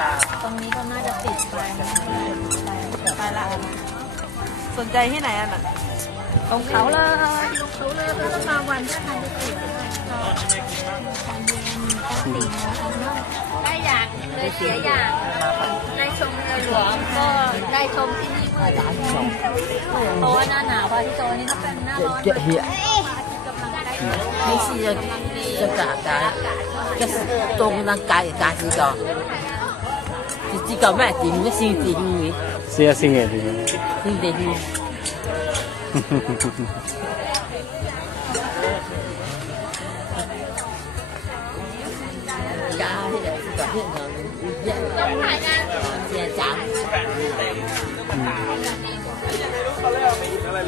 ตา ๆ ตรงนี้ก็น่าจะติดไฟนะ ไปละสนใจที่ไหนอ่ะน่ะ ตรงเขาเลยลงเขาเลยก็ต้องมาวันที่ทานได้สวยได้อย่างเลยเสียอย่าง ได้ชมเรือหลวงก็ได้ชมที่นี่เมื่อโตหน้าหนาวพระอาที่โตนี่ก็เป็นหน้าร้อน เจ็บเหี้ย กำลังได้ 你是要要嘎嘎，就是中人加一加几 chị chỉ có mẹ tìm cái xin tìm người xin xin gì xin tìm Hãy subscribe cho kênh Ghiền Mì Gõ Để không bỏ lỡ những video hấp dẫn